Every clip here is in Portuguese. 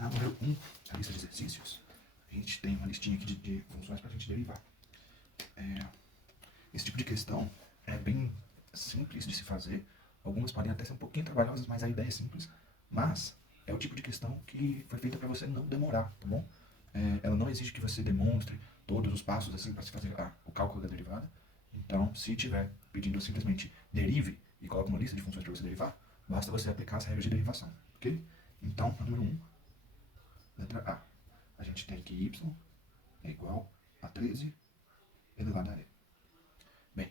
Na número 1, a lista de exercícios, a gente tem uma listinha aqui de funções para a gente derivar. Esse tipo de questão é bem simples de se fazer. Algumas podem até ser um pouquinho trabalhosas, mas a ideia é simples. Mas é o tipo de questão que foi feita para você não demorar, tá bom? Ela não exige que você demonstre todos os passos assim para se fazer o cálculo da derivada. Então, se tiver pedindo simplesmente derive e coloca uma lista de funções para você derivar, basta você aplicar as regras de derivação, ok? Então, a número 1, letra A. A gente tem que y é igual a 13 elevado a e. Bem,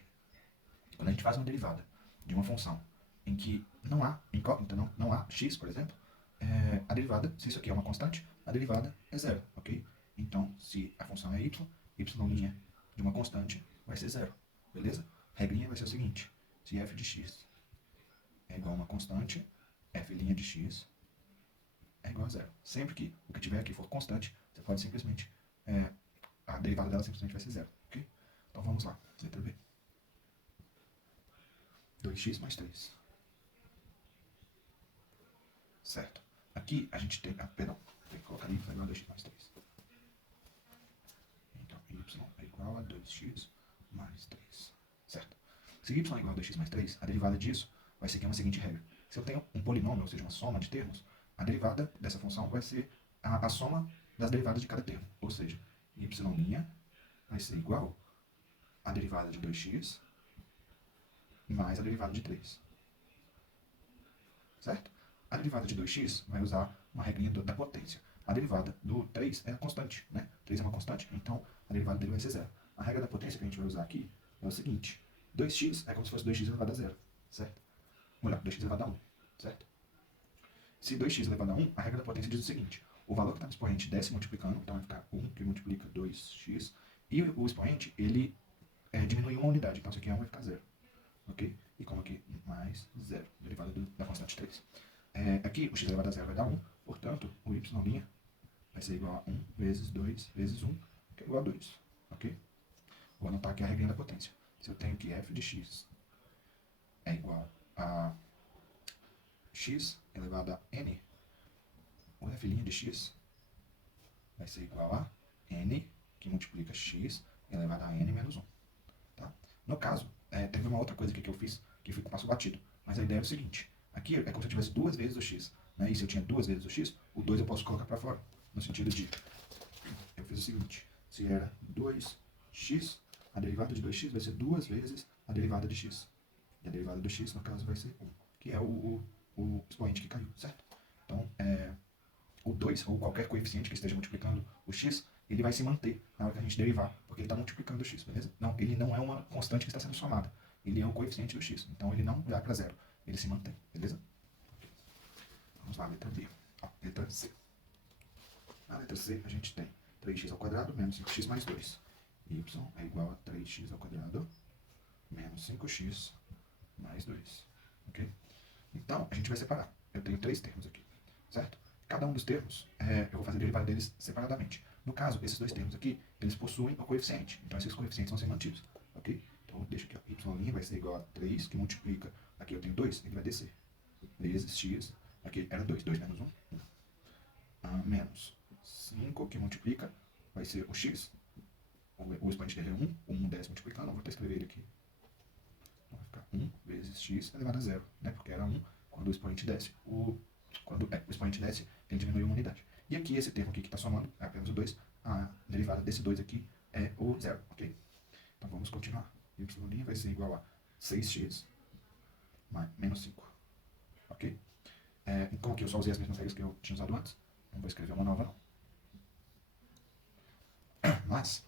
quando a gente faz uma derivada de uma função em que não há incógnita, não há x, por exemplo, a derivada, se isso aqui é uma constante, a derivada é zero, ok? Então, se a função é y de uma constante vai ser zero, beleza? Regrinha vai ser o seguinte, se f de x é igual a uma constante, f' de x é igual a zero. Sempre que o que tiver aqui for constante, você pode simplesmente, a derivada dela simplesmente vai ser zero, ok? Então vamos lá, letra B. 2x mais 3. Certo. Aqui a gente tem, perdão, tem que colocar y igual a 2x mais 3. Então, y é igual a 2x mais 3. Certo. Se y é igual a 2x mais 3, a derivada disso vai seguir uma seguinte regra. Se eu tenho um polinômio, ou seja, uma soma de termos, a derivada dessa função vai ser a soma das derivadas de cada termo. Ou seja, y' vai ser igual à derivada de 2x mais a derivada de 3. Certo? A derivada de 2x vai usar uma regrinha da potência. A derivada do 3 é a constante, né? 3 é uma constante, então a derivada dele vai ser zero. A regra da potência que a gente vai usar aqui é o seguinte. 2x é como se fosse 2x elevado a zero, certo? Melhor, 2x elevado a 1, certo? Se 2x elevado a 1, a regra da potência diz o seguinte. O valor que está no expoente desce multiplicando, então vai ficar 1 que multiplica 2x, e o expoente, ele diminui uma unidade, então isso aqui é 1 vai ficar 0. Ok? E como aqui, mais 0, derivada da constante 3. Aqui, o x elevado a 0 vai dar 1, portanto, o y' vai ser igual a 1 vezes 2 vezes 1, que é igual a 2. Ok? Vou anotar aqui a regrinha da potência. Se eu tenho que f de x é igual a x elevado a n, o f' de x vai ser igual a n, que multiplica x elevado a n menos 1. Tá? No caso, teve uma outra coisa aqui que eu fiz, que foi com passo batido. Mas a ideia é o seguinte, aqui é como se eu tivesse duas vezes o x. Né? E se eu tinha duas vezes o x, o 2 eu posso colocar para fora. No sentido de, eu fiz o seguinte, se era 2x, a derivada de 2x vai ser duas vezes a derivada de x. E a derivada do x, no caso, vai ser 1, que é o expoente que caiu, certo? Então, o 2, ou qualquer coeficiente que esteja multiplicando o x, ele vai se manter na hora que a gente derivar, porque ele está multiplicando o x, beleza? Não, ele não é uma constante que está sendo somada, ele é um coeficiente do x, então ele não vai para zero, ele se mantém, beleza? Vamos lá, letra B. Letra C. Na letra C, a gente tem 3x ao quadrado menos 5x mais 2. Y é igual a 3x ao quadrado menos 5x mais 2. Ok? Então, a gente vai separar. Eu tenho três termos aqui, certo? Cada um dos termos, eu vou fazer a derivada deles separadamente. No caso, esses dois termos aqui, eles possuem o coeficiente. Então, esses coeficientes vão ser mantidos. Ok? Então, deixa aqui, ó. Y' vai ser igual a 3, que multiplica. Aqui eu tenho 2, ele vai descer. Vezes x. Aqui era 2, 2 menos 1. 1. Menos 5, que multiplica. Vai ser o x. O expoente dele é 1. O 1 desce multiplicando. Não vou até escrever ele aqui. Então, vai ficar 1 vezes x elevado a 0. Né? Porque era 1 quando o expoente desce. Quando o expoente desce, ele diminui uma unidade. E aqui, esse termo aqui que está somando, é apenas o 2, a derivada desse 2 aqui é o 0, ok? Então vamos continuar. Y' vai ser igual a 6x menos 5, ok? Então aqui eu só usei as mesmas regras que eu tinha usado antes, não vou escrever uma nova não. Mas,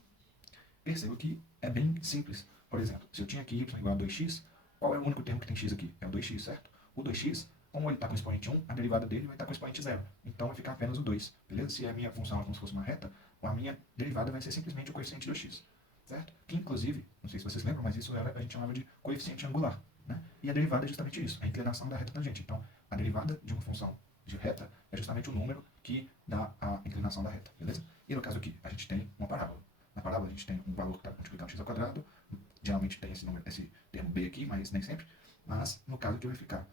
perceba que é bem simples. Por exemplo, se eu tinha aqui y igual a 2x, qual é o único termo que tem x aqui? É o 2x, certo? O 2x, como ele está com expoente 1, a derivada dele vai estar com expoente 0. Então vai ficar apenas o 2, beleza? Se a minha função é como se fosse uma reta, a minha derivada vai ser simplesmente o coeficiente do x, certo? Que inclusive, não sei se vocês lembram, mas isso a gente chamava de coeficiente angular. Né? E a derivada é justamente isso, a inclinação da reta tangente. Então, a derivada de uma função de reta é justamente o número que dá a inclinação da reta, beleza? E no caso aqui, a gente tem uma parábola. Na parábola a gente tem um valor que está multiplicando x ao quadrado, geralmente tem esse termo b aqui, mas nem sempre. Mas no caso aqui vai ficar,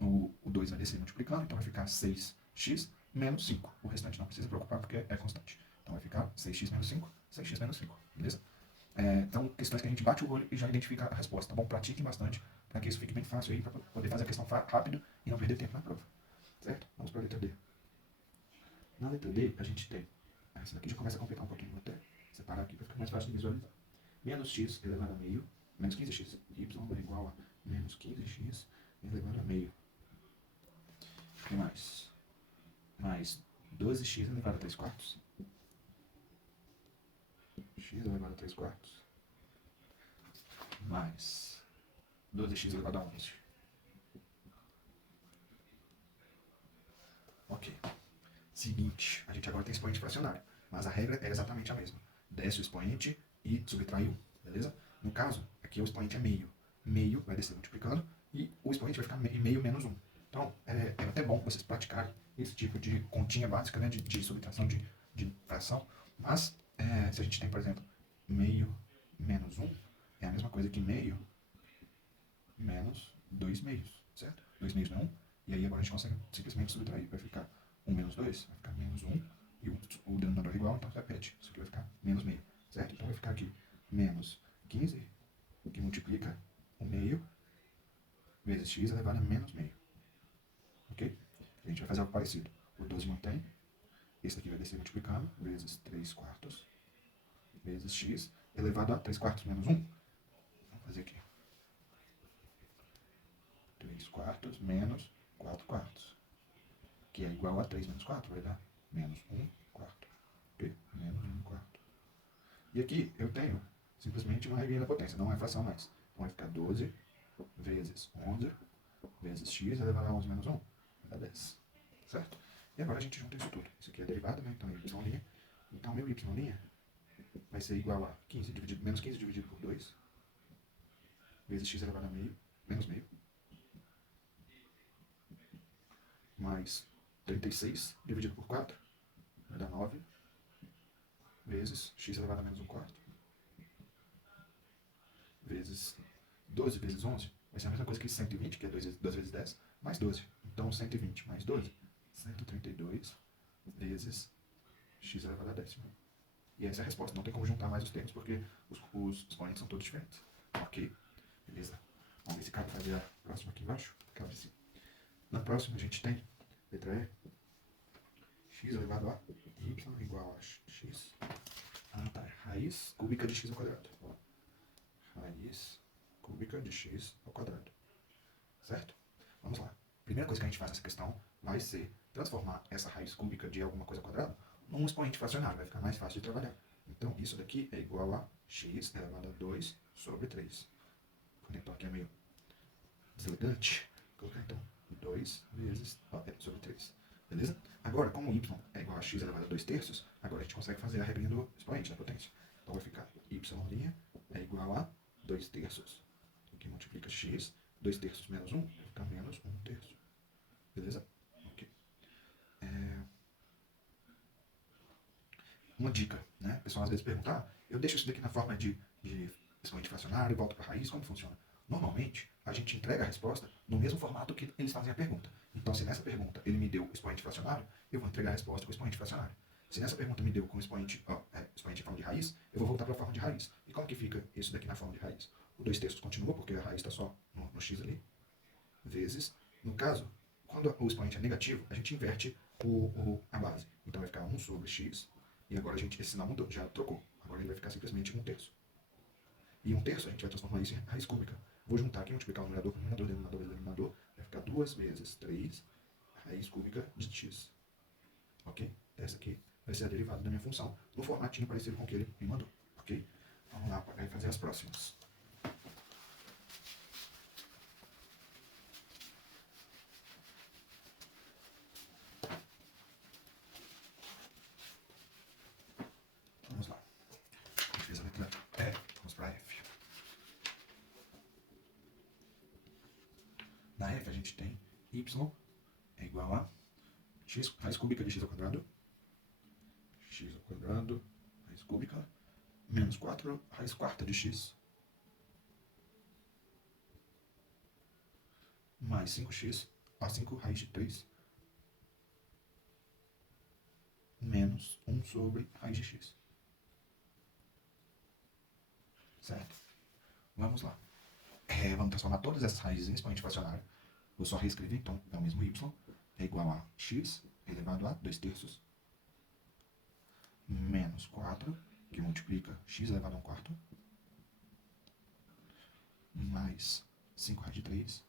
o 2 vai descer multiplicando, então vai ficar 6x menos 5. O restante não precisa preocupar porque é constante. Então vai ficar 6x menos 5, 6x menos 5, beleza? Então, questões que a gente bate o olho e já identifica a resposta, tá bom? Pratiquem bastante para que isso fique bem fácil aí, para poder fazer a questão rápido e não perder tempo na prova, certo? Vamos para a letra D. Na letra D, a gente tem, essa daqui já começa a complicar um pouquinho, vou até separar aqui para ficar mais fácil de visualizar. Menos x elevado a meio, menos 15x, y é igual a menos 15x elevado a meio. O que mais? Mais 12x elevado a 3 quartos. X elevado a 3 quartos. Mais 12x elevado a 11. Ok. Seguinte, a gente agora tem expoente fracionário, mas a regra é exatamente a mesma. Desce o expoente e subtrai 1, beleza? No caso, aqui o expoente é meio. Meio vai descer multiplicando e o expoente vai ficar meio menos 1. Então, é até bom vocês praticarem esse tipo de continha básica, né, de subtração de fração. Mas, se a gente tem, por exemplo, meio menos 1, é a mesma coisa que meio menos 2 meios, certo? 2 meios não é 1. E aí agora a gente consegue simplesmente subtrair. Vai ficar 1 menos 2, vai ficar menos 1. E o denominador é igual, então repete. Isso aqui vai ficar menos meio, certo? Então vai ficar aqui menos 15, que multiplica o meio, vezes x elevado a menos meio. Ok? A gente vai fazer algo parecido. O 12 mantém. Esse aqui vai descer multiplicando, vezes 3 quartos, vezes x elevado a 3 quartos menos 1. Vamos fazer aqui. 3 quartos menos 4 quartos, que é igual a 3 menos 4, vai dar menos 1 quarto. Ok? Menos 1 quarto. E aqui eu tenho simplesmente uma regrinha da potência, não é fração mais. Então vai ficar 12 vezes 11 vezes x elevado a 11 menos 1, vai dar 10. Certo? E agora a gente junta isso tudo. Isso aqui é derivada, né? Então é y'. Então meu y' vai ser igual a 15 dividido, menos 15 dividido por 2, vezes x elevado a meio, menos meio, mais 36 dividido por 4, vai dar 9, vezes x elevado a menos 1 quarto, vezes 12 vezes 11, vai ser a mesma coisa que 120, que é 2 vezes 10, mais 12. Então 120 mais 12, 132 vezes x elevado a décimo. E essa é a resposta. Não tem como juntar mais os termos, porque os expoentes são todos diferentes. Ok? Beleza? Vamos ver se cabe fazer a próxima aqui embaixo. Cabe sim. Na próxima a gente tem, letra E, x elevado a y igual a x. Tá. Raiz cúbica de x ao quadrado. Raiz cúbica de x ao quadrado. Certo? Vamos lá. Primeira coisa que a gente faz nessa questão vai ser transformar essa raiz cúbica de alguma coisa ao quadrado num expoente fracionário. Vai ficar mais fácil de trabalhar. Então, isso daqui é igual a x elevado a 2 sobre 3. O conector aqui é meio deselegante. Vou colocar então 2 vezes sobre 3. Beleza? Agora, como y é igual a x elevado a 2 terços, agora a gente consegue fazer a regrinha do expoente da potência. Então vai ficar y' é igual a 2 terços. Aqui multiplica x, 2 terços menos 1, vai ficar menos 1 terço. Beleza? Ok. Uma dica, né? O pessoal às vezes pergunta, eu deixo isso daqui na forma de expoente fracionário e volto para a raiz, como funciona? Normalmente, a gente entrega a resposta no mesmo formato que eles fazem a pergunta. Então, se nessa pergunta ele me deu expoente fracionário, eu vou entregar a resposta com expoente fracionário. Se nessa pergunta me deu com expoente em forma de raiz, eu vou voltar para a forma de raiz. E como que fica isso daqui na forma de raiz? O 2 terços continua, porque a raiz está só no x ali, vezes, no caso, quando o expoente é negativo, a gente inverte a base. Então vai ficar 1 sobre x, e agora esse sinal mudou, já trocou. Agora ele vai ficar simplesmente 1 terço. E 1 terço a gente vai transformar isso em raiz cúbica. Vou juntar aqui, multiplicar o numerador com o numerador, denominador vezes denominador, vai ficar 2 vezes 3 raiz cúbica de x. Ok? Essa aqui vai ser a derivada da minha função, no formatinho parecido com o que ele me mandou. Ok? Vamos lá para fazer as próximas. Vamos lá. A gente fez a letra E, vamos para F. Na F a gente tem y é igual a x, raiz cúbica de x ao quadrado, raiz cúbica, menos 4, raiz quarta de x, mais 5x, a 5 raiz de 3, menos 1 sobre raiz de x. Certo? Vamos lá. Vamos transformar todas essas raízes em expoente fracionário. Vou só reescrever, então, é o mesmo y é igual a x elevado a 2 terços menos 4, que multiplica x elevado a 1 quarto, mais 5 raiz de 3.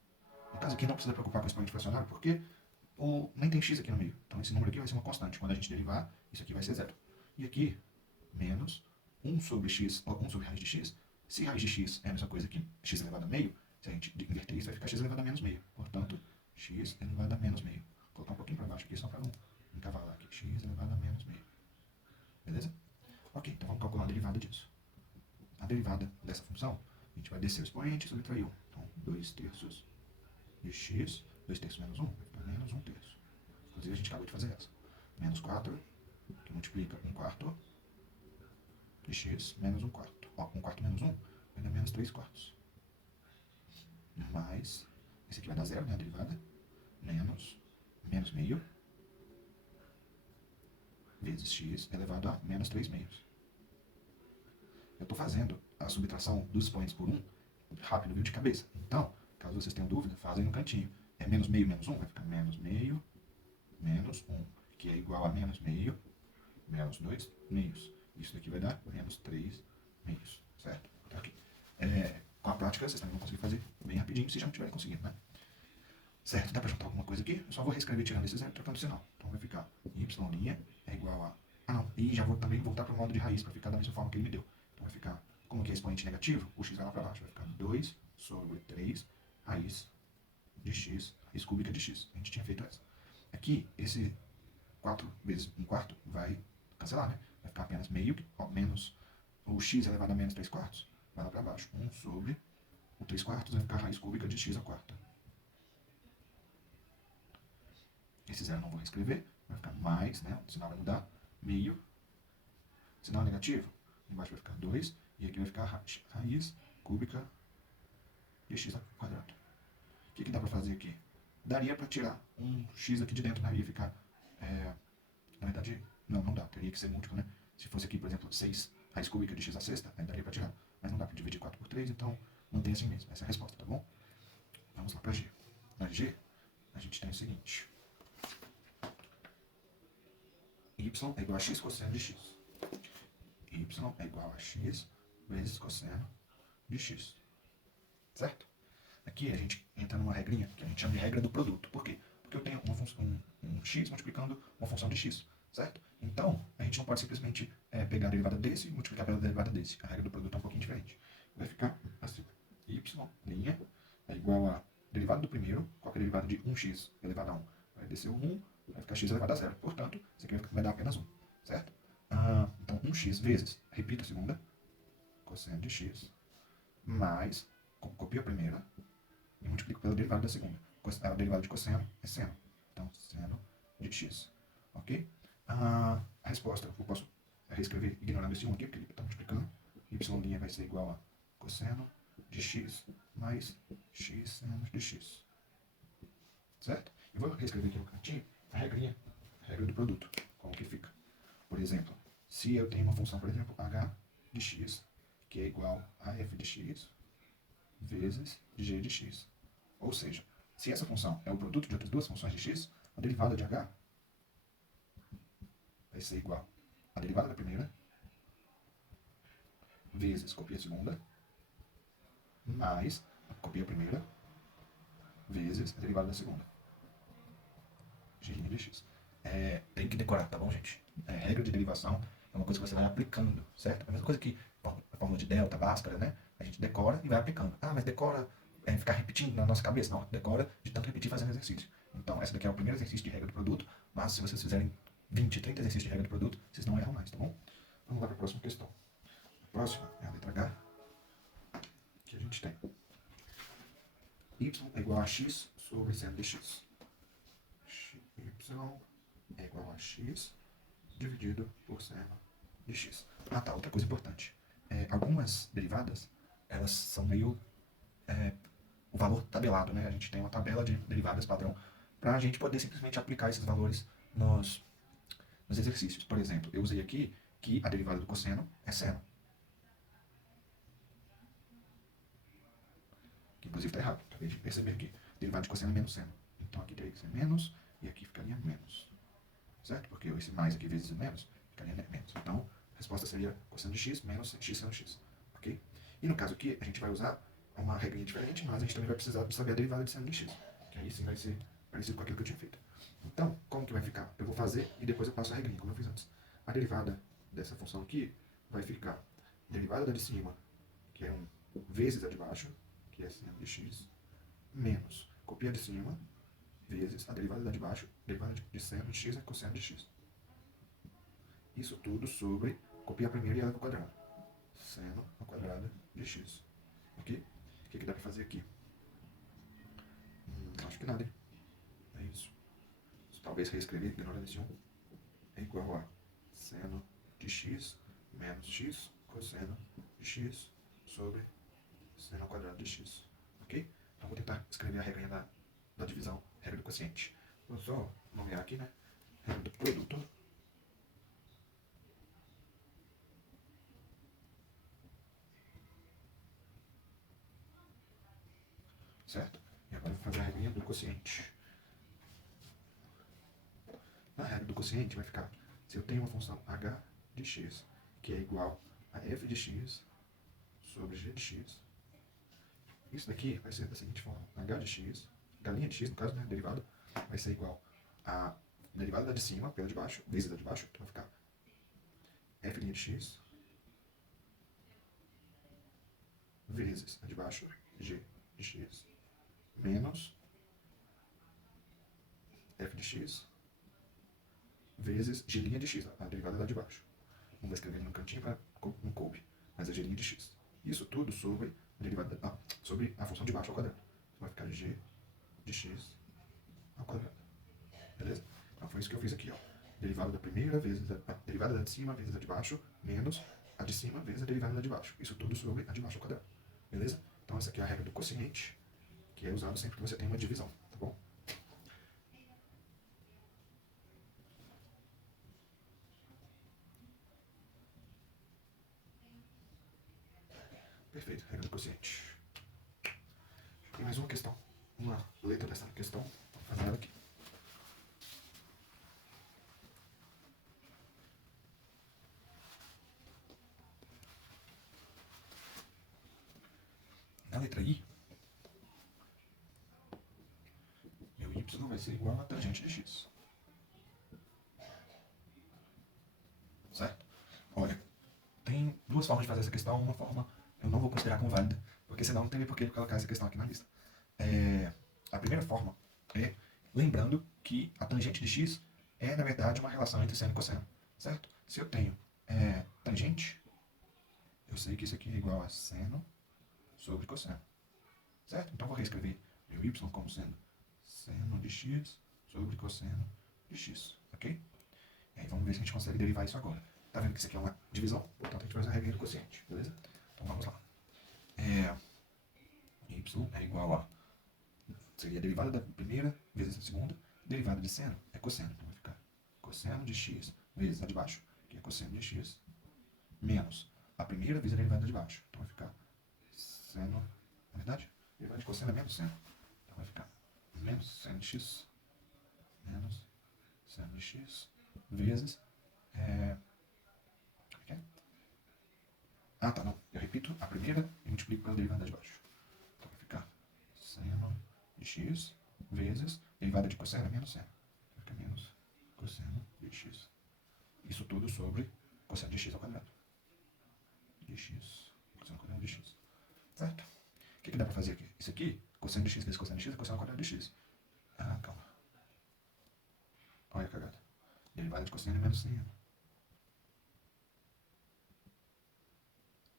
No caso aqui não precisa preocupar com o expoente fracionário, porque nem tem x aqui no meio. Então esse número aqui vai ser uma constante. Quando a gente derivar, isso aqui vai ser zero. E aqui, menos 1 sobre x, ou 1 sobre raiz de x. Se raiz de x é a mesma coisa que x elevado a meio, se a gente inverter isso, vai ficar x elevado a menos meio. Portanto, x elevado a menos meio. Vou colocar um pouquinho para baixo aqui, só para não encavalar aqui. X elevado a menos meio. Beleza? Ok, então vamos calcular a derivada disso. A derivada dessa função, a gente vai descer o expoente e subtrair 1. Então, 2 terços de x, 2 terços menos 1, vai ficar menos 1 terço. Inclusive, a gente acabou de fazer essa. Menos 4, que multiplica 1 quarto de x, menos 1 quarto. Ó, 1 quarto menos 1, vai dar menos 3 quartos. Mais, esse aqui vai dar zero, né, a derivada. Menos meio, vezes x elevado a menos 3 meios. Eu estou fazendo a subtração dos expoentes por 1 rápido, viu, de cabeça. Então, caso vocês tenham dúvida, fazem no cantinho. É menos meio menos 1, vai ficar menos meio menos 1, que é igual a menos meio menos 2 meios. Isso daqui vai dar menos 3 meios, certo? Então, aqui. Com a prática, vocês também vão conseguir fazer bem rapidinho, se já não tiverem conseguido, né? Certo? Dá para juntar alguma coisa aqui? Eu só vou reescrever tirando esse zero e trocando o sinal. Então vai ficar y' é igual a... Ah, não. E já vou também voltar para o modo de raiz, para ficar da mesma forma que ele me deu. Então vai ficar, como aqui é expoente negativo, o x vai lá para baixo. Vai ficar 2 sobre 3 raiz de x, raiz cúbica de x. A gente tinha feito essa. Aqui, esse 4 vezes 1 quarto vai cancelar, né? Vai ficar apenas meio, ó, menos o x elevado a menos 3 quartos. Vai lá para baixo. 1 sobre o 3 quartos vai ficar raiz cúbica de x à quarta. Esse zero eu não vou reescrever, vai ficar mais, né? O sinal vai mudar, meio, sinal negativo, embaixo vai ficar 2, e aqui vai ficar raiz cúbica de x ao quadrado. O que dá para fazer aqui? Daria para tirar um x aqui de dentro, né? Ia ficar, na verdade, não dá, teria que ser múltiplo, né? Se fosse aqui, por exemplo, 6 raiz cúbica de x à sexta, aí daria para tirar. Mas não dá para dividir 4 por 3, então mantém assim mesmo. Essa é a resposta, tá bom? Vamos lá para G. Na G, a gente tem o seguinte. Y é igual a x cosseno de x. Y é igual a x vezes cosseno de x. Certo? Aqui a gente entra numa regrinha que a gente chama de regra do produto. Por quê? Porque eu tenho uma função, um x multiplicando uma função de x. Certo? Então, a gente não pode simplesmente pegar a derivada desse e multiplicar pela derivada desse. A regra do produto é um pouquinho diferente. Vai ficar assim. Y' é igual a derivada do primeiro, qualquer derivada de 1x elevado a 1. Vai descer o 1, vai ficar x elevado a 0. Portanto, isso aqui vai dar apenas 1. Certo? Então, 1x vezes, repito a segunda, cosseno de x, mais, copio a primeira e multiplico pela derivada da segunda. A derivada de cosseno é seno. Então, seno de x. Ok? A resposta eu posso reescrever ignorando esse 1 aqui, porque ele está multiplicando. Y' vai ser igual a cosseno de x mais x seno de x. Certo? Eu vou reescrever aqui no cantinho a regrinha, a regra do produto, como que fica. Por exemplo, se eu tenho uma função, por exemplo, h de x, que é igual a f de x vezes g de x. Ou seja, se essa função é o produto de outras duas funções de x, a derivada de h vai ser igual a derivada da primeira vezes copia a segunda mais copia a primeira vezes a derivada da segunda. G de x. Tem que decorar, tá bom, gente? Regra de derivação é uma coisa que você vai aplicando, certo? É a mesma coisa que a fórmula de delta, Bhaskara, né? A gente decora e vai aplicando. Ah, mas decora ficar repetindo na nossa cabeça? Não, decora de tanto repetir fazendo exercício. Então, essa daqui é o primeiro exercício de regra do produto, mas se vocês fizerem 20, 30 exercícios de regra do produto, vocês não erram mais, tá bom? Vamos lá para a próxima questão. A próxima é a letra H, que a gente tem y é igual a x sobre seno de x. Y é igual a x dividido por seno de x. Ah, tá, outra coisa importante. Algumas derivadas, elas são meio o valor tabelado, né? A gente tem uma tabela de derivadas padrão para a gente poder simplesmente aplicar esses valores nos exercícios. Por exemplo, eu usei aqui que a derivada do cosseno é seno. Que inclusive está errado. Acabei de perceber aqui. Derivada de cosseno é menos seno. Então aqui teria que ser menos e aqui ficaria menos. Certo? Porque esse mais aqui vezes menos ficaria menos. Então a resposta seria cosseno de x menos x seno x. Ok? E no caso aqui, a gente vai usar uma regrinha diferente, mas a gente também vai precisar de saber a derivada de seno de x. Que aí sim vai ser parecido com aquilo que eu tinha feito. Então, como que vai ficar? Eu vou fazer e depois eu passo a regrinha, como eu fiz antes. A derivada dessa função aqui vai ficar derivada da de cima, que é 1, vezes a de baixo, que é seno de x, menos copia de cima, vezes a derivada da de baixo, derivada de seno de x é cosseno de x. Isso tudo sobre copiar primeiro e eleva ao quadrado. Seno ao quadrado de x. Ok? O que dá para fazer aqui? Acho que nada, hein? É isso. Talvez reescrever, ignorando esse 1, é igual a seno de x menos x cosseno de x sobre seno ao quadrado de x. Ok? Então vou tentar escrever a regra da divisão, regra do quociente. Vou só nomear aqui, né? Regra do produto. Certo? E agora eu vou fazer a regrinha do quociente. Na regra do quociente vai ficar, se eu tenho uma função h de x, que é igual a f de x sobre g de x, isso daqui vai ser da seguinte forma, h de x, galinha de x, no caso, né, derivada, vai ser igual a derivada da de cima pela de baixo, vezes a de baixo, então vai ficar f' de x vezes a de baixo, g de x, menos f de x vezes g' de x, a derivada da de baixo. Não vou escrever no cantinho para não coube, mas é g' de x. Isso tudo sobre a derivada, sobre a função de baixo ao quadrado. Então vai ficar g de x ao quadrado. Beleza? Então foi isso que eu fiz aqui, ó. Derivada da primeira vezes a derivada da de cima vezes a de baixo, menos a de cima vezes a derivada da de baixo. Isso tudo sobre a de baixo ao quadrado. Beleza? Então essa aqui é a regra do quociente, que é usado sempre que você tem uma divisão, tá bom? Perfeito, regra do quociente. Tem mais uma questão, uma letra dessa questão, vou fazer ela aqui. Na letra I, meu y vai ser igual a tangente de x. Certo? Olha, tem duas formas de fazer essa questão. Uma forma eu não vou considerar como válida, porque senão não teria por que colocar essa questão aqui na lista. A primeira forma é lembrando que a tangente de x é, na verdade, uma relação entre seno e cosseno. Certo? Se eu tenho tangente, eu sei que isso aqui é igual a seno sobre cosseno. Certo? Então vou reescrever meu y como sendo seno de x sobre cosseno de x. Ok? E aí vamos ver se a gente consegue derivar isso agora. Tá vendo que isso aqui é uma divisão? Portanto, a gente vai usar a regra do quociente. Beleza? Então vamos lá. Y é igual a... seria a derivada da primeira vezes a segunda. Derivada de seno é cosseno. Então vai ficar cosseno de x vezes a de baixo, que é cosseno de x, menos a primeira vezes a derivada de baixo. Então vai ficar seno... Na verdade, a derivada de cosseno é menos seno. Então vai ficar menos seno de x menos seno de x vezes... Ah, tá, não. Eu repito a primeira e multiplico pela derivada de baixo. Então vai ficar seno de x vezes derivada de cosseno é menos seno. Vai ficar menos cosseno de x. Isso tudo sobre cosseno de x ao quadrado. De x, cosseno ao quadrado de x. Certo? O que dá pra fazer aqui? Isso aqui, cosseno de x vezes cosseno de x é cosseno ao quadrado de x. Ah, calma. Olha a cagada. Derivada de cosseno é menos seno.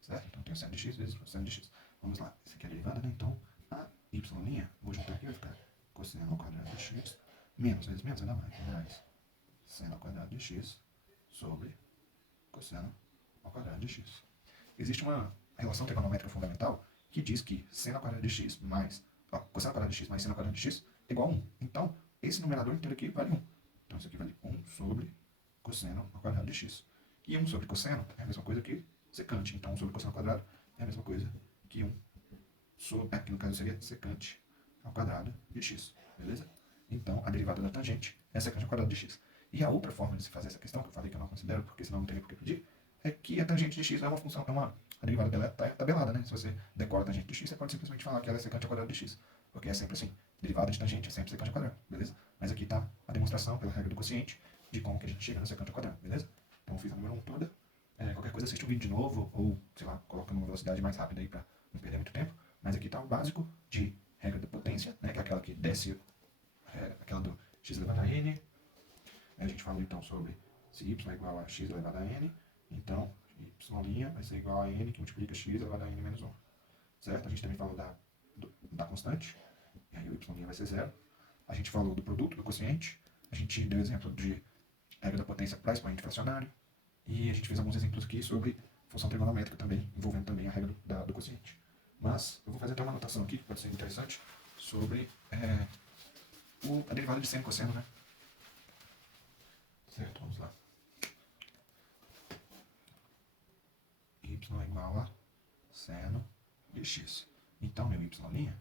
Certo? Então tem o seno de x vezes cosseno de x. Vamos lá. Isso aqui é a derivada, né? Então a y', vou juntar aqui, vai ficar cosseno ao quadrado de x, menos vezes menos, ainda mais seno ao quadrado de x sobre cosseno ao quadrado de x. Existe uma relação trigonométrica fundamental que diz que seno ao quadrado de x mais... cosseno ao quadrado de x mais seno ao quadrado de x é igual a 1. Então, esse numerador inteiro aqui vale 1. Então isso aqui vale 1 sobre cosseno ao quadrado de x. E 1 sobre cosseno é a mesma coisa que secante. Então 1 sobre cosseno ao quadrado é a mesma coisa que 1 sobre, que no caso seria secante ao quadrado de x. Beleza? Então a derivada da tangente é secante ao quadrado de x. E a outra forma de se fazer essa questão, que eu falei que eu não considero, porque senão não teria por que pedir, é que a tangente de x é uma função, a derivada dela está tabelada, né? Se você decora a tangente de x, você pode simplesmente falar que ela é secante ao quadrado de x. Porque é sempre assim. Derivada de tangente é sempre secante ao quadrado, beleza? Mas aqui está a demonstração, pela regra do quociente, de como que a gente chega no secante ao quadrado, beleza? Então eu fiz a número 1 toda. Qualquer coisa assiste um vídeo de novo, ou, sei lá, coloca numa velocidade mais rápida aí para não perder muito tempo. Mas aqui está o básico de regra da potência, né? Que é aquela que desce, aquela do x elevado a n. Aí a gente falou então sobre se y é igual a x elevado a n, então y' vai ser igual a n que multiplica x elevado a n menos 1. Certo? A gente também falou da constante, e aí o y' vai ser zero. A gente falou do produto, do quociente. A gente deu exemplo de regra da potência para expoente fracionário. E a gente fez alguns exemplos aqui sobre função trigonométrica também, envolvendo também a regra do quociente. Mas eu vou fazer até uma anotação aqui, que pode ser interessante, sobre a derivada de seno e cosseno, né? Certo, vamos lá. Y é igual a seno de x. Então, meu y'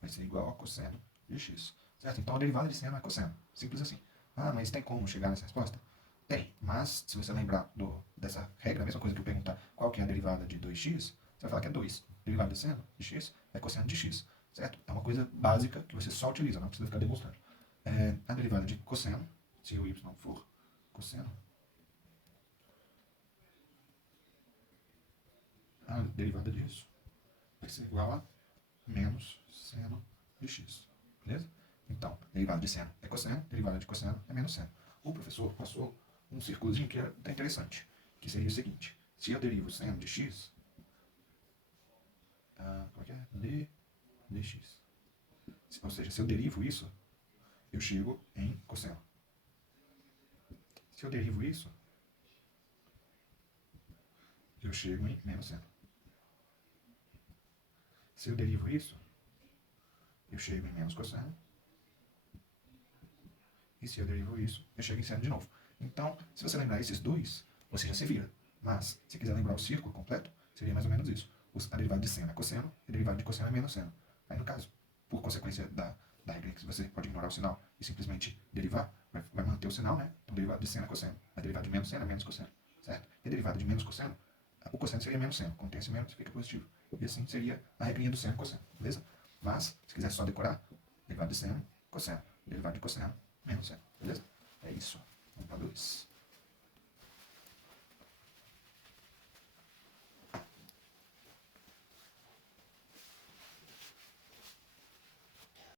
vai ser igual a cosseno de x. Certo? Então, a derivada de seno é cosseno. Simples assim. Ah, mas tem como chegar nessa resposta? Tem, mas se você lembrar dessa regra, a mesma coisa que eu perguntar qual que é a derivada de 2x, você vai falar que é 2. Derivada de seno de x é cosseno de x. Certo? É uma coisa básica que você só utiliza, não precisa ficar demonstrando. A derivada de cosseno, se o y for cosseno, a derivada disso vai ser igual a menos seno de x. Beleza? Então, derivada de seno é cosseno, derivada de cosseno é menos seno. O professor passou um círculozinho que é até interessante, que seria o seguinte: se eu derivo seno de x, qual que é? dx. Ou seja, se eu derivo isso, eu chego em cosseno. Se eu derivo isso, eu chego em menos seno. Se eu derivo isso, eu chego em menos cosseno. E se eu derivo isso, eu chego em seno de novo. Então, se você lembrar esses dois, você já se vira. Mas, se quiser lembrar o círculo completo, seria mais ou menos isso. A derivada de seno é cosseno, e a derivada de cosseno é menos seno. Aí, no caso, por consequência da regra que você pode ignorar o sinal e simplesmente derivar, vai manter o sinal, né? Então, a derivada de seno é cosseno. A derivada de menos seno é menos cosseno. Certo? E a derivada de menos cosseno, o cosseno seria menos seno. Quando tem esse menos, fica positivo. E assim seria a regrinha do seno e cosseno. Beleza? Mas, se quiser só decorar, derivada de seno, cosseno. Derivada de cosseno, menos seno. Beleza? É isso. Vamos para 2.